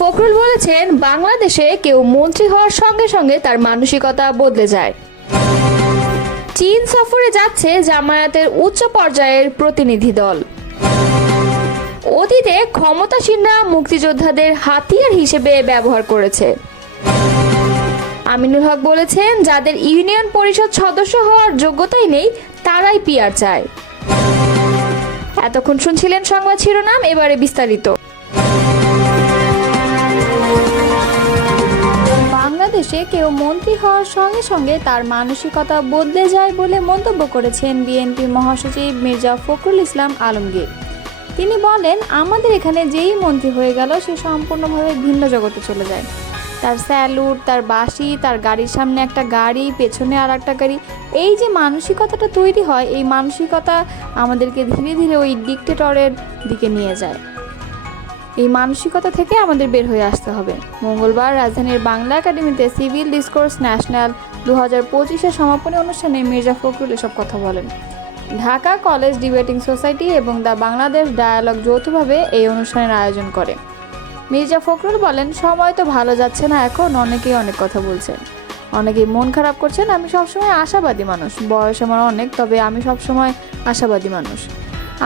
ফখরুল বলেছেন, বাংলাদেশে কেউ মন্ত্রী হওয়ার সঙ্গে সঙ্গে তার মানসিকতা বদলে যায়। চীন সফরে যাচ্ছে জামায়াতের উচ্চ পর্যায়ের প্রতিনিধি দল। অতীতে ক্ষমতাসীনরা মুক্তিযোদ্ধাদের হাতিয়ার হিসেবে ব্যবহার করেছে। আমিনুল হক বলেছেন, যাদের ইউনিয়ন পরিষদ সদস্য হওয়ার যোগ্যতাই নেই তারাই পিআর চায়। এতক্ষণ শুনছিলেন সংবাদ শিরোনাম, এবারে বিস্তারিত। বাংলাদেশে কেউ মন্ত্রী হওয়ার সঙ্গে সঙ্গে তার মানসিকতা বদলে যায় বলে মন্তব্য করেছেন বিএনপি মহাসচিব মির্জা ফখরুল ইসলাম আলমগীর। তিনি বলেন, আমাদের এখানে যেই মন্ত্রী হয়ে গেল সে সম্পূর্ণভাবে ভিন্ন জগতে চলে যায়। তার স্যালুট, তার বাঁশি, তার গাড়ির সামনে একটা গাড়ি, পেছনে আর একটা গাড়ি, এই যে মানসিকতাটা তৈরি হয়, এই মানসিকতা আমাদেরকে ধীরে ধীরে ওই ডিক্টেটরের দিকে নিয়ে যায়। এই মানসিকতা থেকে আমাদের বের হয়ে আসতে হবে। মঙ্গলবার রাজধানীর বাংলা একাডেমিতে সিভিল ডিসকোর্স ন্যাশনাল 2025-এর সমাপনী অনুষ্ঠানে মির্জা ফখরুল এসব কথা বলেন। ঢাকা কলেজ ডিবেটিং সোসাইটি এবং দ্য বাংলাদেশ ডায়ালগ যৌথভাবে এই অনুষ্ঠানের আয়োজন করে। মির্জা ফখরুল বলেন, সময় তো ভালো যাচ্ছে না, এখন অনেকেই অনেক কথা বলছেন, অনেকেই মন খারাপ করছেন। আমি সবসময় আশাবাদী মানুষ, বয়স আমার অনেক, তবে আমি সবসময় আশাবাদী মানুষ।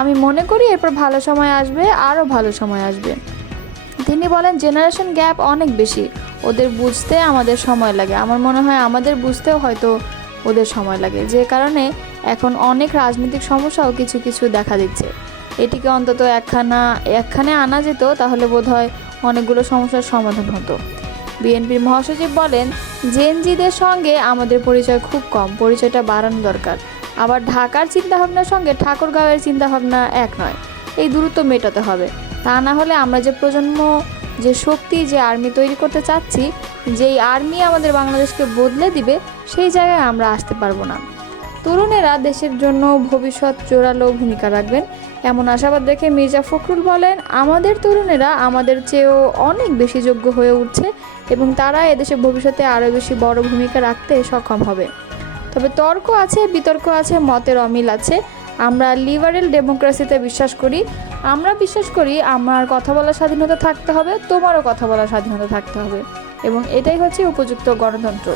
আমি মনে করি এরপর ভালো সময় আসবে, আরও ভালো সময় আসবে। তিনি বলেন, জেনারেশন গ্যাপ অনেক বেশি, ওদের বুঝতে আমাদের সময় লাগে। আমার মনে হয় আমাদের বুঝতেও হয়তো ওদের সময় লাগে, যে কারণে এখন অনেক রাজনৈতিক সমস্যাও কিছু কিছু দেখা দিচ্ছে। এটিকে অন্তত একখানে আনা যেত, তাহলে বোধহয় অনেকগুলো সমস্যার সমাধান হতো। বিএনপির মহাসচিব বলেন, জেনজিদের সঙ্গে আমাদের পরিচয় খুব কম, পরিচয়টা বাড়ানো দরকার। আবার ঢাকার চিন্তাভাবনার সঙ্গে ঠাকুরগাঁওয়ের চিন্তাভাবনা এক নয়, এই দূরত্ব মেটাতে হবে। তা না হলে আমরা যে প্রজন্ম, যে শক্তি, যে আর্মি তৈরি করতে চাচ্ছি, যেই আর্মি আমাদের বাংলাদেশকে বদলে দিবে, সেই জায়গায় আমরা আসতে পারবো না। তরুণেরা দেশের জন্য ভবিষ্যৎ জোরালো ভূমিকা রাখবেন, এমন আশাবাদ রেখে মির্জা ফখরুল বলেন, আমাদের তরুণেরা আমাদের চেয়েও অনেক বেশি যোগ্য হয়ে উঠছে এবং তারা এদেশে ভবিষ্যতে আরও বেশি বড় ভূমিকা রাখতে সক্ষম হবে। তবে তর্ক আছে, বিতর্ক আছে, মতের অমিল আছে। আমরা লিবারেল ডেমোক্রেসিতে বিশ্বাস করি। আমরা বিশ্বাস করি আমার কথা বলার স্বাধীনতা থাকতে হবে, তোমারও কথা বলার স্বাধীনতা থাকতে হবে, এবং এটাই হচ্ছে উপযুক্ত গণতন্ত্র।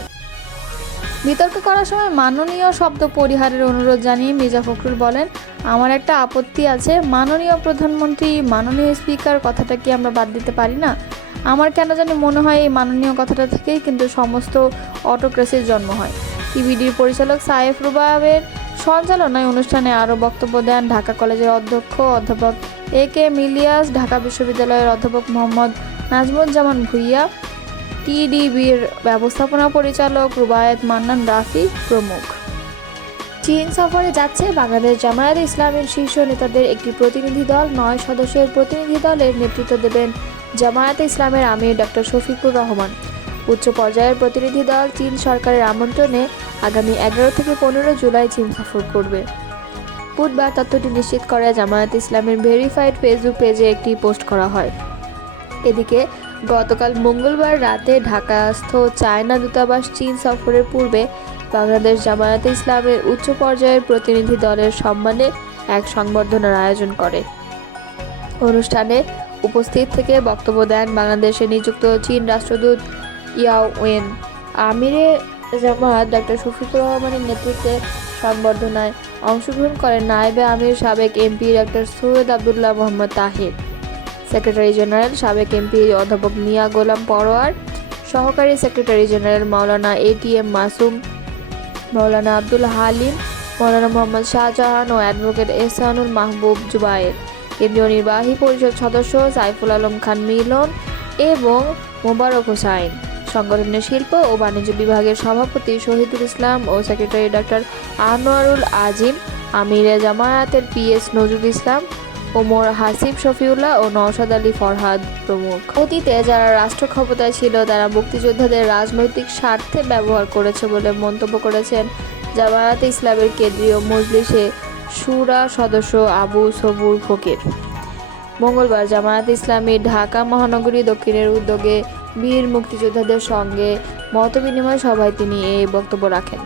বিতর্ক করার সময় মাননীয় শব্দ পরিহারের অনুরোধ জানিয়ে মির্জা ফখরুল বলেন, আমার একটা আপত্তি আছে, মাননীয় প্রধানমন্ত্রী, মাননীয় স্পিকার কথাটা কি আমরা বাদ দিতে পারি না? আমার কেন জানি মনে হয় এই মাননীয় কথাটা থেকেই কিন্তু সমস্ত অটোক্রেসির জন্ম হয়। টিভিডির পরিচালক সাইফ রুবায়ের সঞ্চালনায় অনুষ্ঠানে আরও বক্তব্য দেন ঢাকা কলেজের অধ্যক্ষ অধ্যাপক AK ইলিয়াস, ঢাকা বিশ্ববিদ্যালয়ের অধ্যাপক মোহাম্মদ নাজমুজ্জামান ভূঁইয়া, টিডিবির ব্যবস্থাপনা পরিচালক রুবায়েত মান্নান রাফি প্রমুখ। চীন সফরে যাচ্ছে বাংলাদেশ জামায়াতে ইসলামের শীর্ষ নেতাদের একটি প্রতিনিধি দল। 9 সদস্যের প্রতিনিধি দলের নেতৃত্ব দেবেন জামায়াতে ইসলামের আমির ডক্টর শফিকুর রহমান। উচ্চ পর্যায়ের প্রতিনিধি দল চীন সরকারের আমন্ত্রণে আগামী 11 থেকে 15 জুলাই চীন সফর করবে। বুধবার তথ্যটি নিশ্চিত করে জামায়াতে ইসলামের ভেরিফাইড ফেসবুক পেজে একটি পোস্ট করা হয়। এদিকে গতকাল মঙ্গলবার রাতে ঢাকাস্থ চায়না দূতাবাস চীন সফরের পূর্বে বাংলাদেশ জামায়াতে ইসলামের উচ্চ পর্যায়ের প্রতিনিধি দলের সম্মানে এক সংবর্ধনার আয়োজন করে। অনুষ্ঠানে উপস্থিত থেকে বক্তব্য দেন বাংলাদেশে নিযুক্ত চীন রাষ্ট্রদূত ইয়াও ওয়েন। আমিরে জামায়াত ডক্টর শফিকুর রহমানের নেতৃত্বে সংবর্ধনায় অংশগ্রহণ করেন নায়েবে আমির সাবেক MP doctor Syed Abdullah Mohammad Tahir, secretary general সাবেক MP অধ্যাপক মিয়া গোলাম পরোয়ার, সহকারী সেক্রেটারি জেনারেল মাওলানা ATM মাসুম, মাওলানা আব্দুল হালিম, মাওলানা মোহাম্মদ শাহজাহান ও অ্যাডভোকেট এহসানুল মাহবুব জুবায়ের, কেন্দ্রীয় নির্বাহী পরিষদ সদস্য সাইফুল আলম খান মিলন এবং মোবারক হোসাইন, সংগঠনের শিল্প ও বাণিজ্য বিভাগের সভাপতি শহীদুল ইসলাম ও সেক্রেটারি ডক্টর আনোয়ারুল আজিম, আমিরে জামায়াতের PS নজরুল ইসলাম, ওমর হাসিব শফিউল্লাহ ও নওশাদ আলী ফরহাদ প্রমুখ। অতীতে যারা রাষ্ট্র ক্ষমতায় ছিল তারা মুক্তিযোদ্ধাদের রাজনৈতিক স্বার্থে ব্যবহার করেছে বলে মন্তব্য করেছেন জামায়াতে ইসলামের কেন্দ্রীয় মজলিসে শুরা সদস্য আবু সবুর ফকির। মঙ্গলবার জামায়াতে ইসলামী ঢাকা মহানগরী দক্ষিণের উদ্যোগে বীর মুক্তিযোদ্ধাদের সঙ্গে মতবিনিময় সভায় তিনি এই বক্তব্য রাখেন।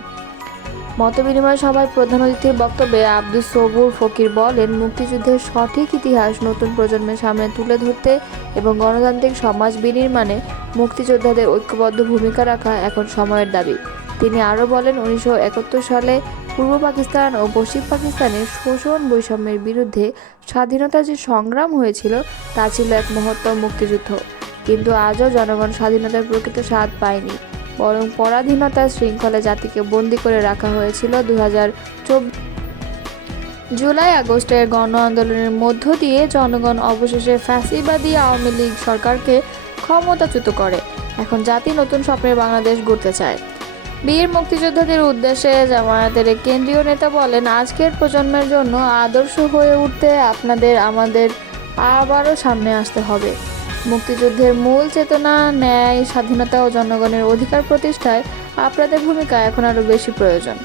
মতবিনিময় সভায় প্রধান অতিথির বক্তব্যে আব্দুস সবুর ফকির বলেন, মুক্তিযুদ্ধের সঠিক ইতিহাস নতুন প্রজন্মের সামনে তুলে ধরতে এবং গণতান্ত্রিক সমাজ বিনির্মাণে মুক্তিযোদ্ধাদের ঐক্যবদ্ধ ভূমিকা রাখা এখন সময়ের দাবি। তিনি আরও বলেন, 1971 সালে পূর্ব পাকিস্তান ও পশ্চিম পাকিস্তানের শোষণ বৈষম্যের বিরুদ্ধে স্বাধীনতার যে সংগ্রাম হয়েছিল তা ছিল এক মহত্তম মুক্তিযুদ্ধ। কিন্তু আজও জনগণ স্বাধীনতার প্রকৃত স্বাদ পায়নি, বরং পরাধীনতার শৃঙ্খলে জাতিকে বন্দী করে রাখা হয়েছিল। 2024 জুলাই আগস্টের গণ আন্দোলনের মধ্য দিয়ে জনগণ অবশেষে ফ্যাসিবাদী আওয়ামী লীগ সরকারকে ক্ষমতাচ্যুত করে। এখন জাতি নতুন স্বপ্নের বাংলাদেশ গড়তে চায়। বীর মুক্তিযোদ্ধাদের উদ্দেশ্যে জামায়াতের এক কেন্দ্রীয় নেতা বলেন, আজকের প্রজন্মের জন্য আদর্শ হয়ে উঠতে আমাদের আবারও সামনে আসতে হবে। মুক্তিযুদ্ধের মূল চেতনা, ন্যায়, স্বাধীনতা ও জনগণের অধিকার প্রতিষ্ঠায় আপনাদের ভূমিকা এখন আরও বেশি প্রয়োজন।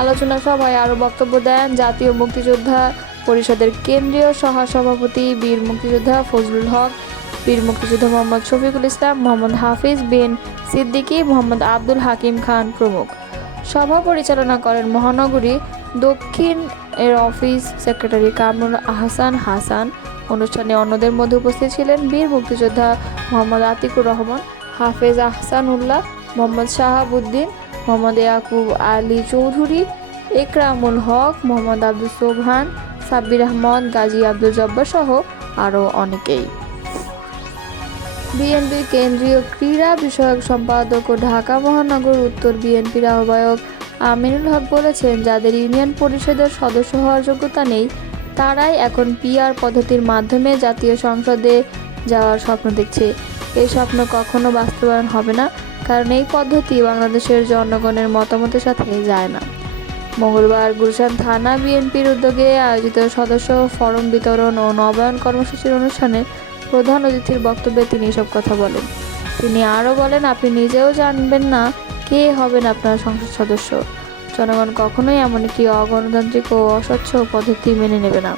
আলোচনা সভায় আরও বক্তব্য দেন জাতীয় মুক্তিযোদ্ধা পরিষদের কেন্দ্রীয় সহসভাপতি বীর মুক্তিযোদ্ধা ফজলুল হক, বীর মুক্তিযোদ্ধা মোহাম্মদ শফিকুল ইসলাম, মোহাম্মদ হাফিজ বিন সিদ্দিকী, মোহাম্মদ আব্দুল হাকিম খান প্রমুখ। সভা পরিচালনা করেন মহানগরী দক্ষিণ এর অফিস সেক্রেটারি কামরুল আহসান হাসান। অনুষ্ঠানে অন্যদের মধ্যে উপস্থিত ছিলেন বীর মুক্তিযোদ্ধা মোহাম্মদ আতিকুর রহমান, হাফেজ আহসানুল্লাহ, মোহাম্মদ শাহাবুদ্দিন, মোহাম্মদ ইয়াকুব আলী চৌধুরী, একরামুল হক, মোহাম্মদ আব্দুল সোবহান, সাব্বির আহমদ, গাজী আব্দুল জব্বার সহ আরও অনেকেই। বিএনপির কেন্দ্রীয় ক্রীড়া বিষয়ক সম্পাদক ও ঢাকা মহানগর উত্তর বিএনপির আহ্বায়ক আমিনুল হক বলেছেন, যাদের ইউনিয়ন পরিষদের সদস্য হওয়ার যোগ্যতা নেই তারাই এখন পিআর পদ্ধতির মাধ্যমে জাতীয় সংসদে যাওয়ার স্বপ্ন দেখছে। এই স্বপ্ন কখনো বাস্তবায়ন হবে না, কারণ এই পদ্ধতি বাংলাদেশের জনগণের মতামতের সাথে যায় না। মঙ্গলবার গুলশান থানা বিএনপির উদ্যোগে আয়োজিত সদস্য ফরম বিতরণ ও নবায়ন কর্মসূচির অনুষ্ঠানে প্রধান অতিথির বক্তব্যে তিনি এসব কথা বলেন। তিনি আরও বলেন, আপনি নিজেও জানবেন না কে হবেন আপনার সংসদ সদস্য। জনগণ কখনোই এমন একটি অগণতান্ত্রিক ও অস্বচ্ছ পদ্ধতি মেনে নেবে না।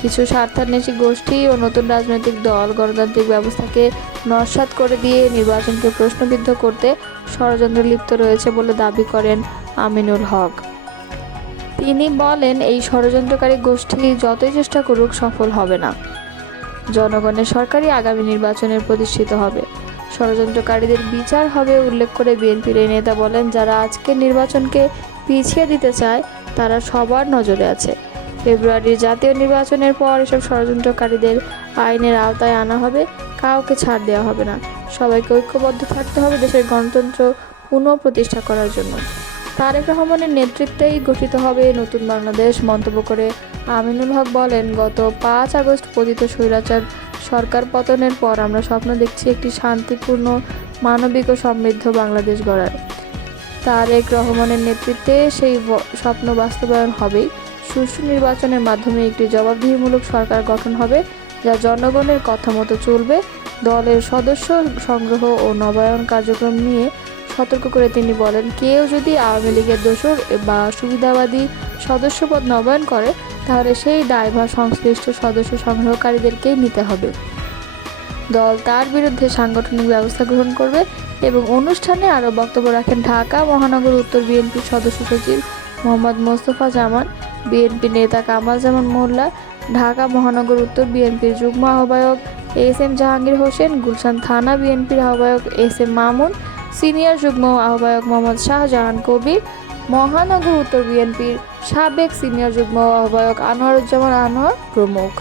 কিছু স্বার্থান্বেষী গোষ্ঠী ও নতুন রাজনৈতিক দল গণতান্ত্রিক ব্যবস্থাকে নস্যাৎ করে দিয়ে নির্বাচনকে প্রশ্নবিদ্ধ করতে ষড়যন্ত্রে লিপ্ত রয়েছে বলে দাবি করেন আমিনুল হক। তিনি বলেন, এই ষড়যন্ত্রকারী গোষ্ঠী যতই চেষ্টা করুক সফল হবে না। জনগণের সরকারই আগামী নির্বাচনের প্রতিষ্ঠিত হবে, ষড়যন্ত্রকারীদের বিচার হবে। উল্লেখ করে বিএনপির এই নেতা বলেন, যারা আজকের নির্বাচনকে পিছিয়ে দিতে চায় তারা সবার নজরে আছে। ফেব্রুয়ারির জাতীয় নির্বাচনের পর এসব ষড়যন্ত্রকারীদের আইনের আওতায় আনা হবে, কাউকে ছাড় দেওয়া হবে না। সবাইকে ঐক্যবদ্ধ থাকতে হবে দেশের গণতন্ত্র পুনঃপ্রতিষ্ঠা করার জন্য। তারেক রহমানের নেতৃত্বেই গঠিত হবে নতুন বাংলাদেশ। মন্তব্য করে আমিনুল হক বলেন, গত 5 আগস্ট পতিত স্বৈরাচার সরকার পতনের পর আমরা স্বপ্ন দেখছি একটি শান্তিপূর্ণ, মানবিক ও সমৃদ্ধ বাংলাদেশ গড়ার। তারেক রহমানের নেতৃত্বে সেই স্বপ্ন বাস্তবায়ন হবেই। সুষ্ঠু নির্বাচনের মাধ্যমে একটি জবাবদিহিমূলক সরকার গঠন হবে, যা জনগণের কথা মতো চলবে। দলের সদস্য সংগ্রহ ও নবায়ন কার্যক্রম নিয়ে সতর্ক করে তিনি বলেন, কেউ যদি আওয়ামী লীগের দোসর বা সুবিধাবাদী সদস্যপদ নবায়ন করে তাহলে সেই দায়ভার সংশ্লিষ্ট সদস্য সংগ্রহকারীদেরকেই নিতে হবে। দল তার বিরুদ্ধে সাংগঠনিক ব্যবস্থা গ্রহণ করবে। এবং অনুষ্ঠানে আরও বক্তব্য রাখেন ঢাকা মহানগর উত্তর বিএনপির সদস্য সচিব মোহাম্মদ মোস্তফা জামান, বিএনপি নেতা কামাল জামান মোল্লা, ঢাকা মহানগর উত্তর বিএনপির যুগ্ম আহ্বায়ক এস.এম. জাহাঙ্গীর হোসেন, গুলশান থানা বিএনপির আহ্বায়ক এস.এম. মামুন, সিনিয়র যুগ্ম আহ্বায়ক মোহাম্মদ শাহজাহান কবির, মহানগর উত্তর বিএনপির সাবেক সিনিয়র যুগ্ম আহ্বায়ক আনোয়ারুজ্জামান আনোয়ার প্রমুখ।